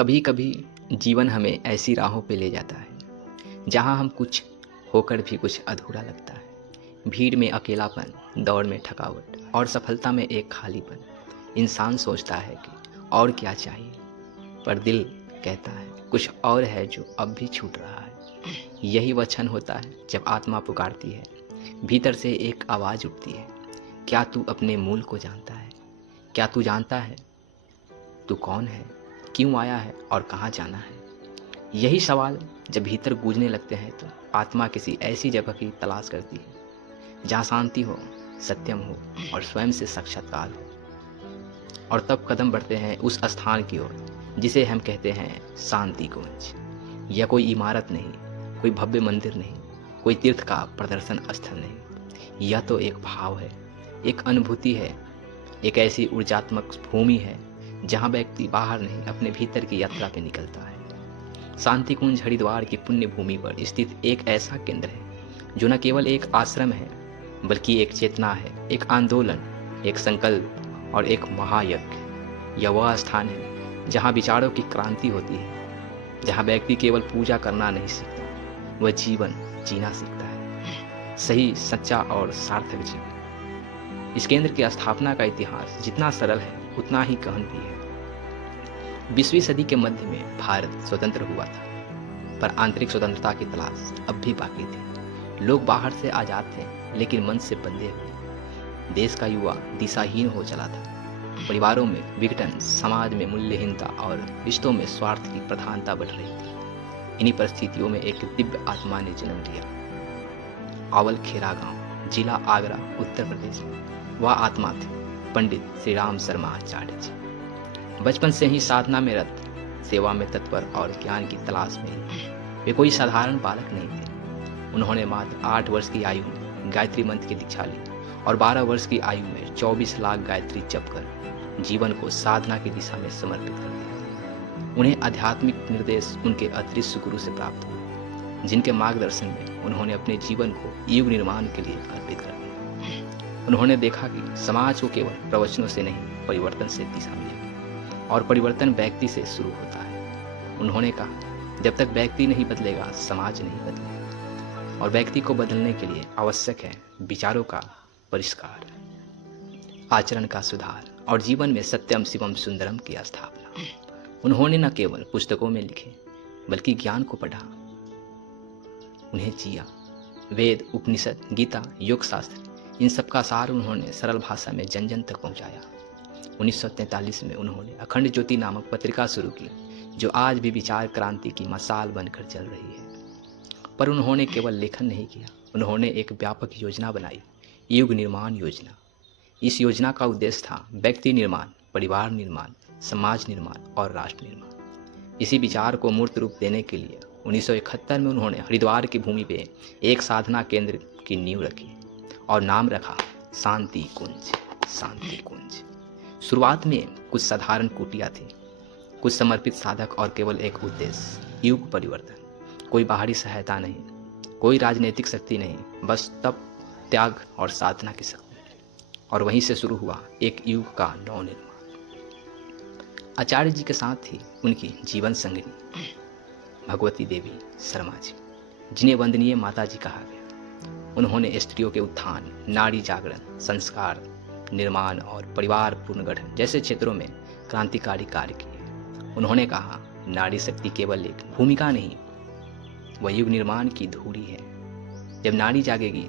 कभी कभी जीवन हमें ऐसी राहों पे ले जाता है जहां हम कुछ होकर भी कुछ अधूरा लगता है। भीड़ में अकेलापन, दौड़ में थकावट और सफलता में एक खालीपन। इंसान सोचता है कि और क्या चाहिए, पर दिल कहता है कुछ और है जो अब भी छूट रहा है। यही वह क्षण होता है जब आत्मा पुकारती है, भीतर से एक आवाज़ उठती है, क्या तू अपने मूल को जानता है? क्या तू जानता है तू कौन है, क्यों आया है और कहाँ जाना है? यही सवाल जब भीतर गूंजने लगते हैं तो आत्मा किसी ऐसी जगह की तलाश करती है जहाँ शांति हो, सत्यम हो और स्वयं से साक्षात्कार हो। और तब कदम बढ़ते हैं उस स्थान की ओर जिसे हम कहते हैं शांति कुंज। यह कोई इमारत नहीं, कोई भव्य मंदिर नहीं, कोई तीर्थ का प्रदर्शन स्थल नहीं। यह तो एक भाव है, एक अनुभूति है, एक ऐसी ऊर्जात्मक भूमि है जहाँ व्यक्ति बाहर नहीं अपने भीतर की यात्रा पे निकलता है। शांति कुंज हरिद्वार की पुण्य भूमि पर स्थित एक ऐसा केंद्र है जो न केवल एक आश्रम है बल्कि एक चेतना है, एक आंदोलन, एक संकल्प और एक महायज्ञ। यह वह स्थान है जहाँ विचारों की क्रांति होती है, जहाँ व्यक्ति केवल पूजा करना नहीं सीखता, वह जीवन जीना सीखता है, सही, सच्चा और सार्थक जीवन। इस केंद्र की स्थापना का इतिहास जितना सरल है उतना ही गहन भी है। 20वीं सदी के मध्य में भारत स्वतंत्र हुआ था, पर आंतरिक स्वतंत्रता की तलाश अब भी बाकी थी। लोग बाहर से आजाद थे लेकिन मन से बंधे हुए। देश का युवा दिशाहीन हो चला था। परिवारों में विघटन, समाज में मूल्यहीनता और रिश्तों में स्वार्थ की प्रधानता बढ़ रही थी। इन्हीं परिस्थितियों में एक दिव्य आत्मा ने जन्म लिया। आवल खेरा गांव, जिला आगरा, उत्तर प्रदेश में वह आत्मा थी पंडित श्री राम शर्मा आचार्य जी। बचपन से ही साधना में रत, सेवा में तत्पर और ज्ञान की तलाश में वे कोई साधारण बालक नहीं थे। उन्होंने मात्र 8 वर्ष की आयु में गायत्री मंत्र की दीक्षा ली और 12 वर्ष की आयु में 24 लाख गायत्री जप कर जीवन को साधना की दिशा में समर्पित कर दिया। उन्हें आध्यात्मिक निर्देश उनके अदृश्य गुरु से प्राप्त हुए, जिनके मार्गदर्शन में उन्होंने अपने जीवन को युग निर्माण के लिए अर्पित कर दिया। उन्होंने देखा कि समाज को केवल प्रवचनों से नहीं, परिवर्तन से दिशा मिलेगी और परिवर्तन व्यक्ति से शुरू होता है। उन्होंने कहा, जब तक व्यक्ति नहीं बदलेगा, समाज नहीं बदलेगा और व्यक्ति को बदलने के लिए आवश्यक है विचारों का परिष्कार, आचरण का सुधार और जीवन में सत्यम शिवम सुंदरम की स्थापना। उन्होंने न केवल पुस्तकों में लिखे बल्कि ज्ञान को पढ़ा, उन्हें जिया। वेद, उपनिषद, गीता, योग शास्त्र, इन सब का सार उन्होंने सरल भाषा में जन जन तक पहुंचाया। 1943 में उन्होंने अखंड ज्योति नामक पत्रिका शुरू की जो आज भी विचार क्रांति की मसाल बनकर चल रही है। पर उन्होंने केवल लेखन नहीं किया, उन्होंने एक व्यापक योजना बनाई, युग निर्माण योजना। इस योजना का उद्देश्य था व्यक्ति निर्माण, परिवार निर्माण, समाज निर्माण और राष्ट्र निर्माण। इसी विचार को मूर्त रूप देने के लिए 1971 में उन्होंने हरिद्वार की भूमि पे एक साधना केंद्र की नींव रखी और नाम रखा शांति कुंज। शांति कुंज। शुरुआत में कुछ साधारण कुटिया थी, कुछ समर्पित साधक और केवल एक उद्देश्य, युग परिवर्तन। कोई बाहरी सहायता नहीं, कोई राजनीतिक शक्ति नहीं, बस तप, त्याग और साधना की शक्ति। और वहीं से शुरू हुआ एक युग का नवनिर्माण। आचार्य जी के साथ थी उनकी जीवन संगिनी भगवती देवी शर्मा जी, जिन्हें वंदनीय माता जी कहा गया। उन्होंने स्त्रियों के उत्थान, नारी जागरण, संस्कार निर्माण और परिवार पुनर्गठन जैसे क्षेत्रों में क्रांतिकारी कार्य किए। उन्होंने कहा, नारी शक्ति केवल एक भूमिका नहीं, वह युग निर्माण की धूरी है। जब नारी जागेगी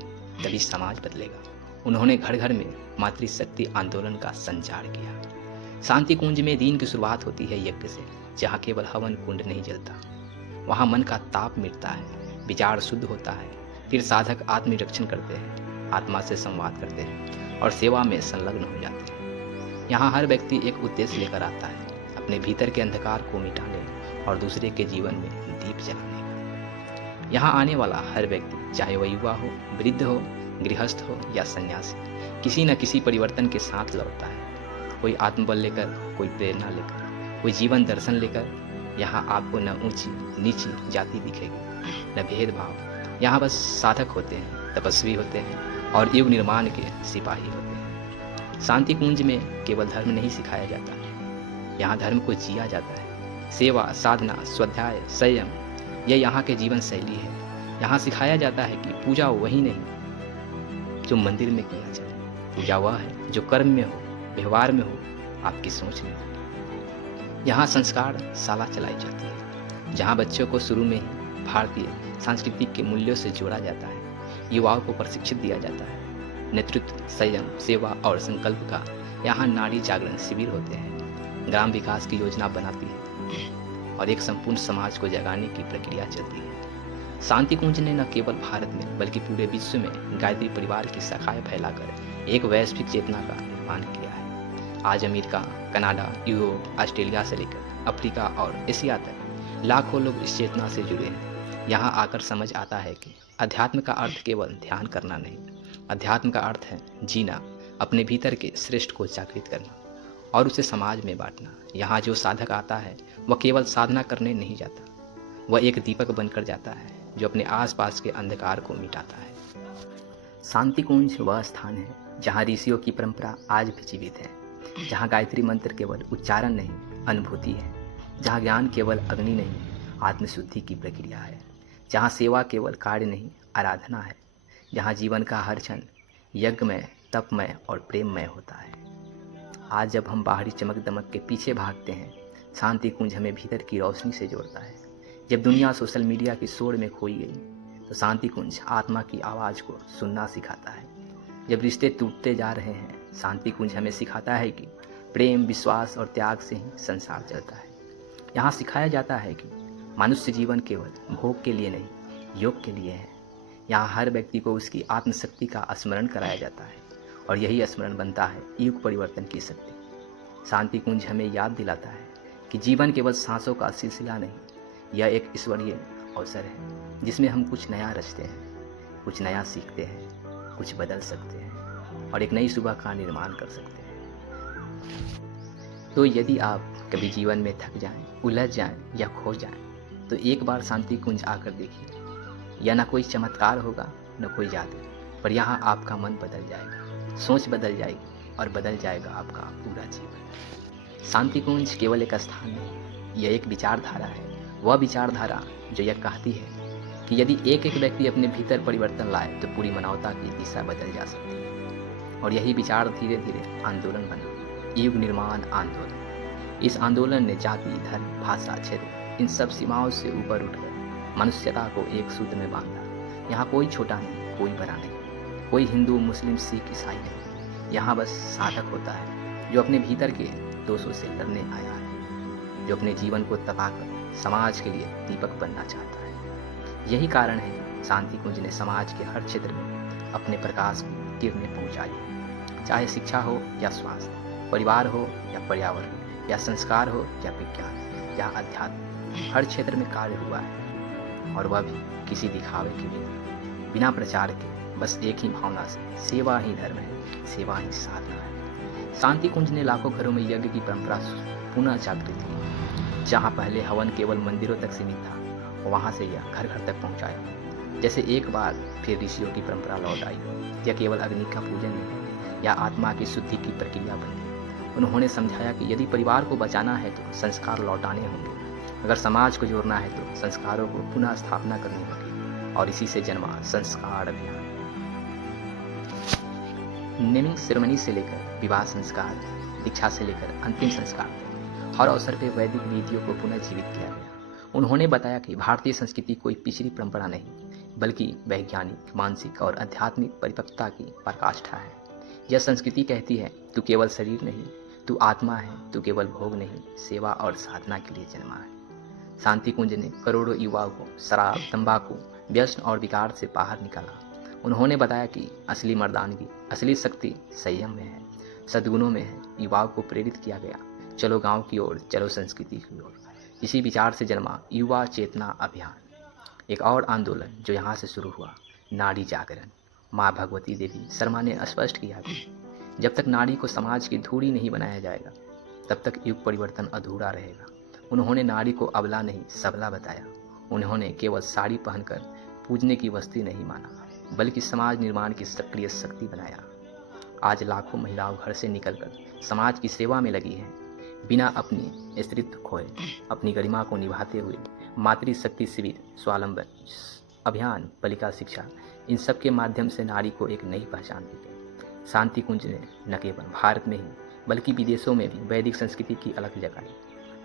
तभी समाज बदलेगा। उन्होंने घर घर में मातृशक्ति आंदोलन का संचार किया। शांति कुंज में दिन की शुरुआत होती है यज्ञ से, जहाँ केवल हवन कुंड नहीं जलता, वहाँ मन का ताप मिटता है, विचार शुद्ध होता है। फिर साधक आत्मनिरीक्षण करते हैं, आत्मा से संवाद करते हैं और सेवा में संलग्न हो जाते हैं। यहाँ हर व्यक्ति एक उद्देश्य लेकर आता है, अपने भीतर के अंधकार को मिटाने और दूसरे के जीवन में दीप जलाने का। यहाँ आने वाला हर व्यक्ति, चाहे वह युवा हो, वृद्ध हो, गृहस्थ हो या सन्यासी, किसी न किसी परिवर्तन के साथ लौटता है। कोई आत्मबल लेकर, कोई प्रेरणा लेकर, कोई जीवन दर्शन लेकर। यहाँ आपको न ऊंची नीची जाति दिखेगी, न भेदभाव। यहाँ बस साधक होते हैं, तपस्वी होते हैं और युग निर्माण के सिपाही होते हैं। शांति कुंज में केवल धर्म नहीं सिखाया जाता, यहाँ धर्म को जिया जाता है। सेवा, साधना, स्वाध्याय, संयम, यह यहाँ के जीवन शैली है। यहाँ सिखाया जाता है कि पूजा वही नहीं जो मंदिर में किया जाए, पूजा वह है जो कर्म में हो, व्यवहार में हो, आपकी सोच में हो। यहाँ संस्कार शाला चलाई जाती है, जहाँ बच्चों को शुरू में ही भारतीय सांस्कृतिक के मूल्यों से जोड़ा जाता है। युवाओं को प्रशिक्षित दिया जाता है। नेतृत्व, संयम, सेवा और संकल्प का यहाँ नारी जागरण शिविर होते हैं। ग्राम विकास की योजना बनाती है और एक संपूर्ण समाज को जगाने की प्रक्रिया चलती है। शांति कुंज ने न केवल भारत में बल्कि पूरे विश्व में गायत्री परिवार की शाखाएं फैलाकर एक वैश्विक चेतना का निर्माण किया है। आज अमेरिका, कनाडा, यूरोप, ऑस्ट्रेलिया से लेकर अफ्रीका और एशिया तक लाखों लोग इस चेतना से जुड़े हैं। यहाँ आकर समझ आता है कि अध्यात्म का अर्थ केवल ध्यान करना नहीं, अध्यात्म का अर्थ है जीना, अपने भीतर के श्रेष्ठ को जागृत करना और उसे समाज में बांटना। यहाँ जो साधक आता है वह केवल साधना करने नहीं जाता, वह एक दीपक बनकर जाता है जो अपने आसपास के अंधकार को मिटाता है। शांति कुंज वह स्थान है जहाँ ऋषियों की परंपरा आज भी जीवित है, जहाँ गायत्री मंत्र केवल उच्चारण नहीं, अनुभूति है, जहाँ ज्ञान केवल अग्नि नहीं, आत्मशुद्धि की प्रक्रिया है, जहाँ सेवा केवल कार्य नहीं, आराधना है, जहाँ जीवन का हर क्षण यज्ञमय, तपमय और प्रेममय होता है। आज जब हम बाहरी चमक दमक के पीछे भागते हैं, शांति कुंज हमें भीतर की रोशनी से जोड़ता है। जब दुनिया सोशल मीडिया की शोर में खोई गई तो शांति कुंज आत्मा की आवाज़ को सुनना सिखाता है। जब रिश्ते टूटते जा रहे हैं, शांति कुंज हमें सिखाता है कि प्रेम, विश्वास और त्याग से ही संसार चलता है। यहाँ सिखाया जाता है कि मनुष्य जीवन केवल भोग के लिए नहीं, योग के लिए है। यहाँ हर व्यक्ति को उसकी आत्मशक्ति का स्मरण कराया जाता है और यही स्मरण बनता है युग परिवर्तन की शक्ति। शांति कुंज हमें याद दिलाता है कि जीवन केवल सांसों का सिलसिला नहीं, यह एक ईश्वरीय अवसर है जिसमें हम कुछ नया रचते हैं, कुछ नया सीखते हैं, कुछ बदल सकते हैं और एक नई सुबह का निर्माण कर सकते हैं। तो यदि आप कभी जीवन में थक जाएं, उलझ जाएं या खो जाएं, तो एक बार शांति कुंज आकर देखिए। यह न कोई चमत्कार होगा, न कोई जादू, पर यहाँ आपका मन बदल जाएगा, सोच बदल जाएगी और बदल जाएगा आपका पूरा जीवन। शांति कुंज केवल एक स्थान नहीं, यह एक विचारधारा है। वह विचारधारा जो यह कहती है कि यदि एक एक व्यक्ति अपने भीतर परिवर्तन लाए तो पूरी मानवता की दिशा बदल जा सकती है। और यही विचार धीरे धीरे आंदोलन बना, युग निर्माण आंदोलन। इस आंदोलन ने जाति, धर्म, भाषा, क्षेत्र, इन सब सीमाओं से ऊपर उठकर मनुष्यता को एक सूत्र में बांधा। यहाँ कोई छोटा नहीं, कोई बड़ा नहीं, कोई हिंदू, मुस्लिम, सिख, ईसाई नहीं। यहाँ बस साधक होता है जो अपने भीतर के दोषों से लड़ने आया है, जो अपने जीवन को तपाकर समाज के लिए दीपक बनना चाहता है। यही कारण है शांति कुंज ने समाज के हर क्षेत्र में अपने प्रकाश को किरणें पहुँचाई। चाहे शिक्षा हो या स्वास्थ्य, परिवार हो या पर्यावरण, या संस्कार हो या विज्ञान या अध्यात्म, हर क्षेत्र में कार्य हुआ है और वह भी किसी दिखावे के बिना प्रचार के, बस एक ही भावना से, सेवा ही धर्म है, सेवा ही साधना है। शांति कुंज ने लाखों घरों में यज्ञ की परंपरा पुनः जागृत की। जहाँ पहले हवन केवल मंदिरों तक सीमित था, वहाँ से यह घर घर तक पहुँचाया। जैसे एक बार फिर ऋषियों की परंपरा लौट आई। यह केवल अग्नि का पूजन नहीं, या आत्मा की शुद्धि की प्रक्रिया बन गई। उन्होंने समझाया कि यदि परिवार को बचाना है तो संस्कार लौटाने होंगे, अगर समाज को जोड़ना है तो संस्कारों को पुनः स्थापना करनी होगी। और इसी से जन्मा संस्कार अभियान। नेमिंग सेरेमनी से लेकर विवाह संस्कार, दीक्षा से लेकर अंतिम संस्कार तक हर अवसर पर वैदिक विधियों को पुनः जीवित किया गया। उन्होंने बताया कि भारतीय संस्कृति कोई पिछड़ी परंपरा नहीं, बल्कि वैज्ञानिक, मानसिक और आध्यात्मिक परिपक्वता की पराकाष्ठा है। यह संस्कृति कहती है, तू केवल शरीर नहीं, तू आत्मा है, तू केवल भोग नहीं, सेवा और साधना के लिए जन्मा है। शांति कुंज ने करोड़ों युवाओं को शराब, तंबाकू, व्यसन और विकार से बाहर निकाला। उन्होंने बताया कि असली मर्दानगी, असली शक्ति संयम में है, सद्गुणों में है। युवाओं को प्रेरित किया गया, चलो गांव की ओर, चलो संस्कृति की ओर। इसी विचार से जन्मा युवा चेतना अभियान। एक और आंदोलन जो यहाँ से शुरू हुआ, नारी जागरण। माँ भगवती देवी शर्मा ने स्पष्ट किया कि जब तक नारी को समाज की धूरी नहीं बनाया जाएगा, तब तक युग परिवर्तन अधूरा रहेगा। उन्होंने नारी को अबला नहीं, सबला बताया। उन्होंने केवल साड़ी पहनकर पूजने की वस्तु नहीं माना, बल्कि समाज निर्माण की सक्रिय शक्ति बनाया। आज लाखों महिलाओं घर से निकलकर समाज की सेवा में लगी हैं। बिना अपनी स्त्रीत्व खोए अपनी गरिमा को निभाते हुए मातृशक्ति शिविर, स्वावलंबन अभियान, बालिका शिक्षा, इन सब के माध्यम से नारी को एक नई पहचान दी गई। शांति कुंज ने न केवल भारत में ही बल्कि विदेशों में भी वैदिक संस्कृति की अलग जगाई।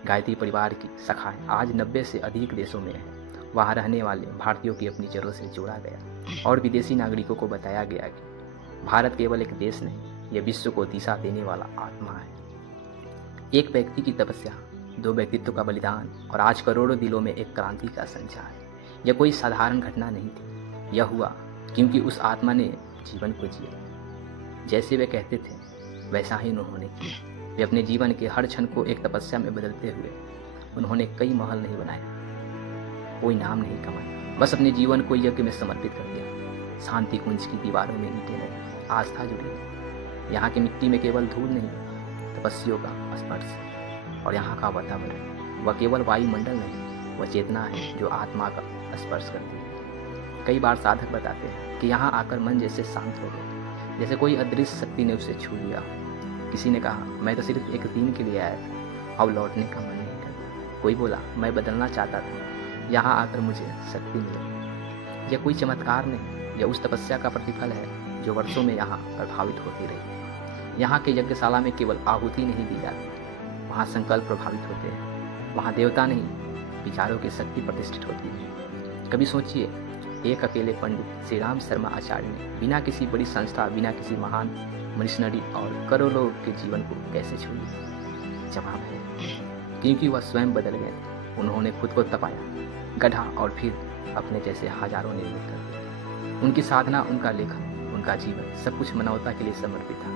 गायत्री परिवार की शाखाएं आज 90 से अधिक देशों में है। वहाँ रहने वाले भारतीयों की अपनी जड़ों से जोड़ा गया और विदेशी नागरिकों को बताया गया कि भारत केवल एक देश नहीं, यह विश्व को दिशा देने वाला आत्मा है। एक व्यक्ति की तपस्या, 2 व्यक्तित्व का बलिदान और आज करोड़ों दिलों में एक क्रांति का संचार। यह कोई साधारण घटना नहीं थी, यह हुआ क्योंकि उस आत्मा ने जीवन को जिया। जैसे वे कहते थे वैसा ही उन्होंने किया। वे अपने जीवन के हर क्षण को एक तपस्या में बदलते हुए उन्होंने कई महल नहीं बनाए, कोई नाम नहीं कमाया, बस अपने जीवन को यज्ञ में समर्पित कर दिया। शांति कुंज की दीवारों में ईंटें नहीं, आस्था जुड़ी है। यहाँ की मिट्टी में केवल धूल नहीं, तपस्वियों का स्पर्श। और यहाँ का वातावरण वह केवल वायुमंडल नहीं, वह चेतना है जो आत्मा का स्पर्श करती है। कई बार साधक बताते हैं कि यहाँ आकर मन जैसे शांत हो गया, जैसे कोई अदृश्य शक्ति ने उसे छू लिया। किसी ने कहा मैं तो सिर्फ एक दिन के लिए आया था, अब लौटने का मन नहीं करता। कोई बोला मैं बदलना चाहता था, यहाँ आकर मुझे शक्ति मिली। यह कोई चमत्कार नहीं, यह उस तपस्या का प्रतिफल है जो वर्षों में यहाँ प्रभावित होती रही। यहाँ के यज्ञशाला में केवल आहुति नहीं दी जाती, वहाँ संकल्प प्रभावित होते हैं। वहाँ देवता नहीं, विचारों की शक्ति प्रतिष्ठित होती है। कभी सोचिए, एक अकेले पंडित श्री राम शर्मा आचार्य ने बिना किसी बड़ी संस्था, बिना किसी महान मिशनरी और करोड़ों के जीवन को कैसे छू लिया? जवाब है क्योंकि वह स्वयं बदल गए थे। उन्होंने खुद को तपाया, गढ़ा और फिर अपने जैसे हजारों निर्मित कर दिए। उनकी साधना, उनका लेखन, उनका जीवन सब कुछ मानवता के लिए समर्पित था।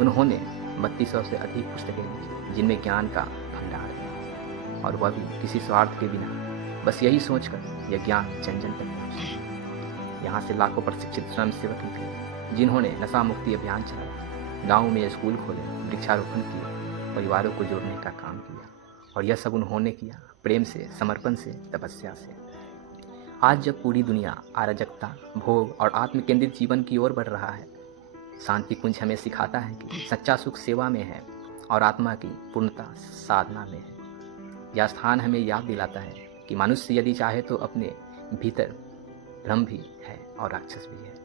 उन्होंने 3200 से अधिक पुस्तकें लिखी जिनमें ज्ञान का भंडार है, और वह भी किसी स्वार्थ के बिना, बस यही सोचकर यह ज्ञान जन जन तक पहुँचे। यहाँ से लाखों प्रशिक्षित स्वयंसेवक निकले जिन्होंने नशा मुक्ति अभियान चलाया, गाँव में स्कूल खोले, वृक्षारोपण किए, परिवारों को जोड़ने का काम किया। और यह सब उन्होंने किया प्रेम से, समर्पण से, तपस्या से। आज जब पूरी दुनिया अराजकता, भोग और आत्म केंद्रित जीवन की ओर बढ़ रहा है, शांति कुंज हमें सिखाता है कि सच्चा सुख सेवा में है और आत्मा की पूर्णता साधना में है। यह स्थान हमें याद दिलाता है कि मनुष्य यदि चाहे तो अपने भीतर ब्रह्म भी है और राक्षस भी है।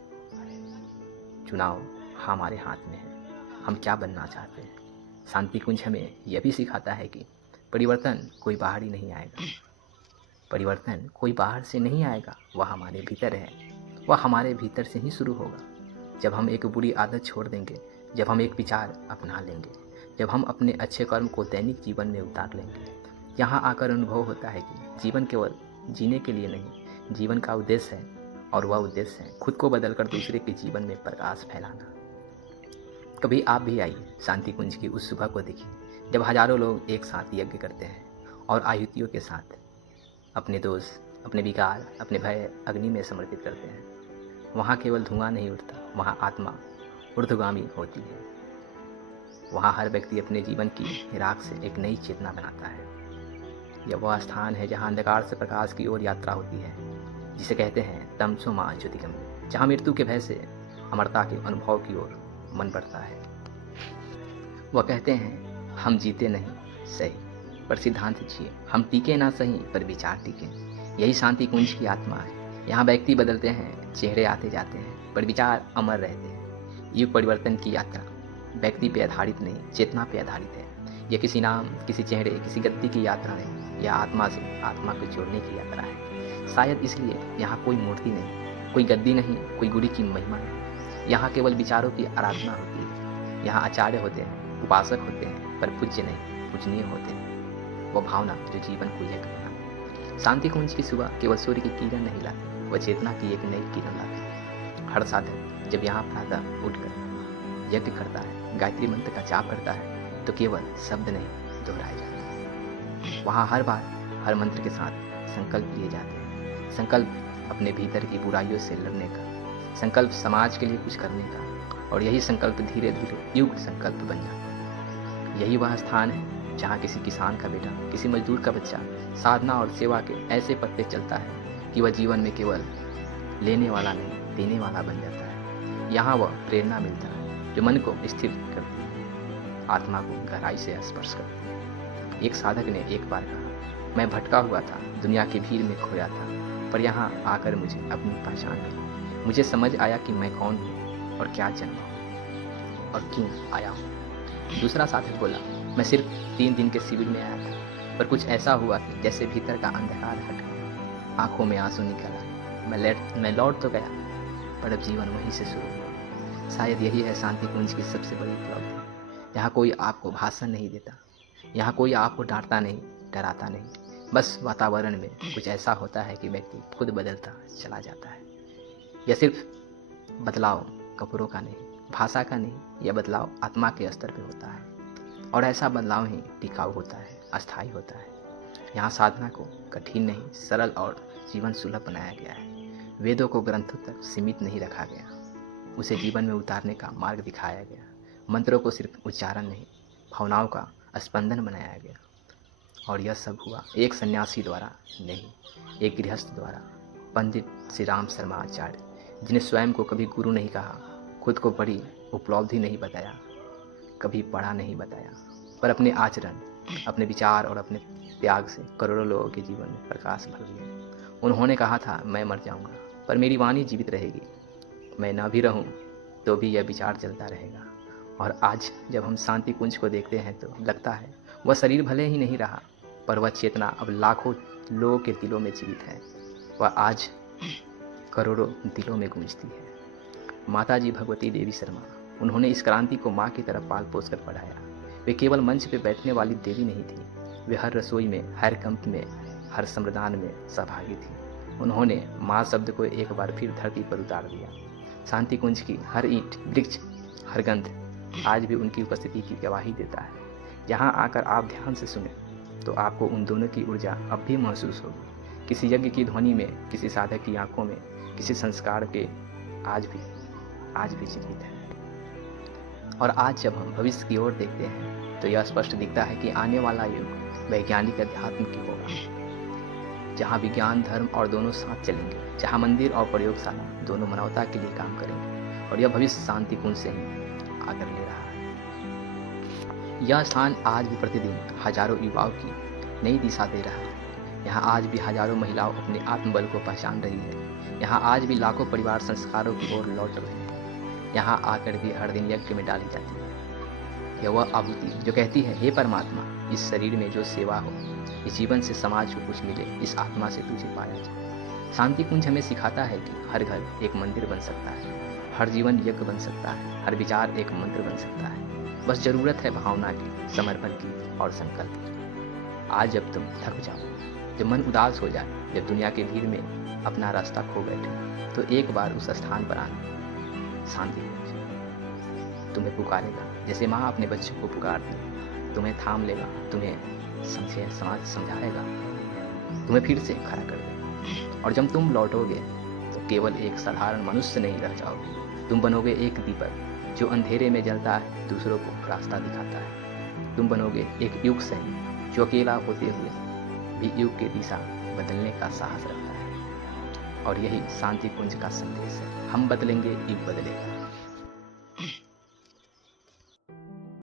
चुनाव हमारे हाथ में है, हम क्या बनना चाहते हैं। शांति कुंज हमें यह भी सिखाता है कि परिवर्तन कोई बाहर ही नहीं आएगा, परिवर्तन कोई बाहर से नहीं आएगा, वह हमारे भीतर है, वह हमारे भीतर से ही शुरू होगा। जब हम एक बुरी आदत छोड़ देंगे, जब हम एक विचार अपना लेंगे, जब हम अपने अच्छे कर्म को दैनिक जीवन में उतार लेंगे, यहाँ आकर अनुभव होता है कि जीवन केवल जीने के लिए नहीं, जीवन का उद्देश्य है, और वह उद्देश्य है खुद को बदलकर दूसरे के जीवन में प्रकाश फैलाना। कभी आप भी आइए, शांति कुंज की उस सुबह को देखिए जब हजारों लोग एक साथ यज्ञ करते हैं और आहुतियों के साथ अपने दोष, अपने विकार, अपने भय अग्नि में समर्पित करते हैं। वहाँ केवल धुआं नहीं उठता, वहाँ आत्मा ऊर्ध्वगामी होती है। वहाँ हर व्यक्ति अपने जीवन की राख से एक नई चेतना बनाता है। यह वह स्थान है जहाँ अंधकार से प्रकाश की ओर यात्रा होती है, जिसे कहते हैं तमसो मां ज्योतिर्गमय, जहाँ मृत्यु के भय से अमरता के अनुभव की ओर मन बढ़ता है। वह कहते हैं हम जीते नहीं सही पर सिद्धांत जिए, हम टीके ना सही पर विचार टीके। यही शांति कुंज की आत्मा है। यहाँ व्यक्ति बदलते हैं, चेहरे आते जाते हैं, पर विचार अमर रहते हैं। युग परिवर्तन की यात्रा व्यक्ति पे आधारित नहीं, चेतना पे आधारित है। यह किसी नाम, किसी चेहरे, किसी गद्दी की यात्रा नहीं, यह आत्मा से आत्मा को जोड़ने की यात्रा है। शायद इसलिए यहाँ कोई मूर्ति नहीं, कोई गद्दी नहीं, कोई गुरु की महिमा नहीं। यहाँ केवल विचारों की आराधना होती है। यहाँ आचार्य होते हैं, उपासक होते हैं, पर पूज्य नहीं, पूजनीय होते हैं। वो भावना जो जीवन को यज्ञ बनाती। शांति कुंज की सुबह केवल सूर्य की किरण नहीं लाती, वह चेतना की एक नई किरण लाती। हर साधक जब यहाँ प्रातः उठकर यज्ञ करता है, गायत्री मंत्र का जाप करता है, तो केवल शब्द नहीं दोहराए जाते। वहाँ हर बार हर मंत्र के साथ संकल्प लिए जाते हैं। संकल्प अपने भीतर की बुराइयों से लड़ने का, संकल्प समाज के लिए कुछ करने का, और यही संकल्प धीरे धीरे युग संकल्प बन जाता है। यही वह स्थान है जहाँ किसी किसान का बेटा, किसी मजदूर का बच्चा साधना और सेवा के ऐसे पत्ते चलता है कि वह जीवन में केवल लेने वाला नहीं, देने वाला बन जाता है। यहाँ वह प्रेरणा मिलता है जो मन को स्थिर करती है, आत्मा को गहराई से स्पर्श करती है। एक साधक ने एक बार कहा, मैं भटका हुआ था, दुनिया की भीड़ में खोया था, पर यहाँ आकर मुझे अपनी पहचान मिली। मुझे समझ आया कि मैं कौन हूँ और क्या जन्मा हूँ और क्यों आया हूँ। दूसरा साधक बोला, मैं सिर्फ 3 दिन के शिविर में आया था, पर कुछ ऐसा हुआ कि जैसे भीतर का अंधकार हट गया, आंखों में आंसू निकल आए। मैं लौट तो गया, पर अब जीवन वहीं से शुरू हुआ। शायद यही है शांति कुंज की सबसे बड़ी उपलब्धि। यहाँ कोई आपको भाषण नहीं देता, यहाँ कोई आपको डांटता नहीं, डराता नहीं। बस वातावरण में कुछ ऐसा होता है कि व्यक्ति खुद बदलता चला जाता है। यह सिर्फ बदलाव कपड़ों का नहीं, भाषा का नहीं, यह बदलाव आत्मा के स्तर पर होता है, और ऐसा बदलाव ही टिकाऊ होता है, अस्थायी होता है। यहाँ साधना को कठिन नहीं, सरल और जीवन सुलभ बनाया गया है। वेदों को ग्रंथों तक सीमित नहीं रखा गया, उसे जीवन में उतारने का मार्ग दिखाया गया। मंत्रों को सिर्फ उच्चारण नहीं, भावनाओं का स्पंदन बनाया गया। और यह सब हुआ एक सन्यासी द्वारा नहीं, एक गृहस्थ द्वारा, पंडित श्री राम शर्मा आचार्य, जिन्हें स्वयं को कभी गुरु नहीं कहा, खुद को बड़ी उपलब्धि नहीं बताया, कभी पढ़ा नहीं बताया, पर अपने आचरण, अपने विचार और अपने त्याग से करोड़ों लोगों के जीवन में प्रकाश भर दिया। उन्होंने कहा था, मैं मर जाऊंगा पर मेरी वाणी जीवित रहेगी, मैं ना भी रहूं तो भी यह विचार चलता रहेगा। और आज जब हम शांति कुंज को देखते हैं तो लगता है वह शरीर भले ही नहीं रहा, पर वह चेतना अब लाखों लोगों के दिलों में जीवित है। वह आज करोड़ों दिलों में गूंजती है। माता जी भगवती देवी शर्मा, उन्होंने इस क्रांति को माँ की तरफ पाल पोस कर पढ़ाया। वे केवल मंच पे बैठने वाली देवी नहीं थी, वे हर रसोई में, हर कंप में, हर श्रमदान में सहभागी थी। उन्होंने माँ शब्द को एक बार फिर धरती पर उतार दिया। शांति कुंज की हर ईंट, वृक्ष, हर गंध आज भी उनकी उपस्थिति की गवाही देता है। यहाँ आकर आप ध्यान से सुने तो आपको उन दोनों की ऊर्जा अब भी महसूस होगी। किसी यज्ञ की ध्वनि में, किसी साधक की आंखों में, किसी संस्कार के आज भी जीवित है। और आज जब हम भविष्य की ओर देखते हैं तो यह स्पष्ट दिखता है कि आने वाला युग वैज्ञानिक अध्यात्म की होगा, जहाँ विज्ञान धर्म और दोनों साथ चलेंगे, जहाँ मंदिर और प्रयोगशाला दोनों मानवता के लिए काम करेंगे। और यह भविष्य शांति कुंज से ही आकर ले रहा है। यह स्थान आज भी प्रतिदिन हजारों युवाओं की नई दिशा दे रहा है। यहाँ आज भी हजारों महिलाओं अपने आत्मबल को पहचान रही है। यहाँ आज भी लाखों परिवार संस्कारों की ओर लौट रहे हैं। यहाँ आकर भी हर दिन यज्ञ में डाली जाती है। यह वह आहुति जो कहती है, हे परमात्मा, इस शरीर में जो सेवा हो, इस जीवन से समाज को कुछ मिले, इस आत्मा से तुझे पाया जाए। शांति कुंज हमें सिखाता है कि हर घर एक मंदिर बन सकता है, हर जीवन यज्ञ बन सकता है, हर विचार एक मंत्र बन सकता है। बस जरूरत है भावना की, समर्पण की और संकल्प की। आज जब तुम थक जाओ, जब मन उदास हो जाए, जब दुनिया के भीड़ में अपना रास्ता खो बैठे, तो एक बार उस स्थान पर आना। शांति कुंज तुम्हें पुकारेगा जैसे माँ अपने बच्चों को पुकारती, तुम्हें थाम लेगा, तुम्हें समझाएगा, तुम्हें फिर से खड़ा कर देगा। और जब तुम लौटोगे तो केवल एक साधारण मनुष्य नहीं रह जाओगे, तुम बनोगे एक दीपक जो अंधेरे में जलता है, दूसरों को रास्ता दिखाता है। तुम बनोगे एक युग सैनिक जो अकेला होते हुए भी युग की दिशा बदलने का साहस रखता है। और यही शांति कुंज का संदेश है। हम बदलेंगे, युग बदलेगा।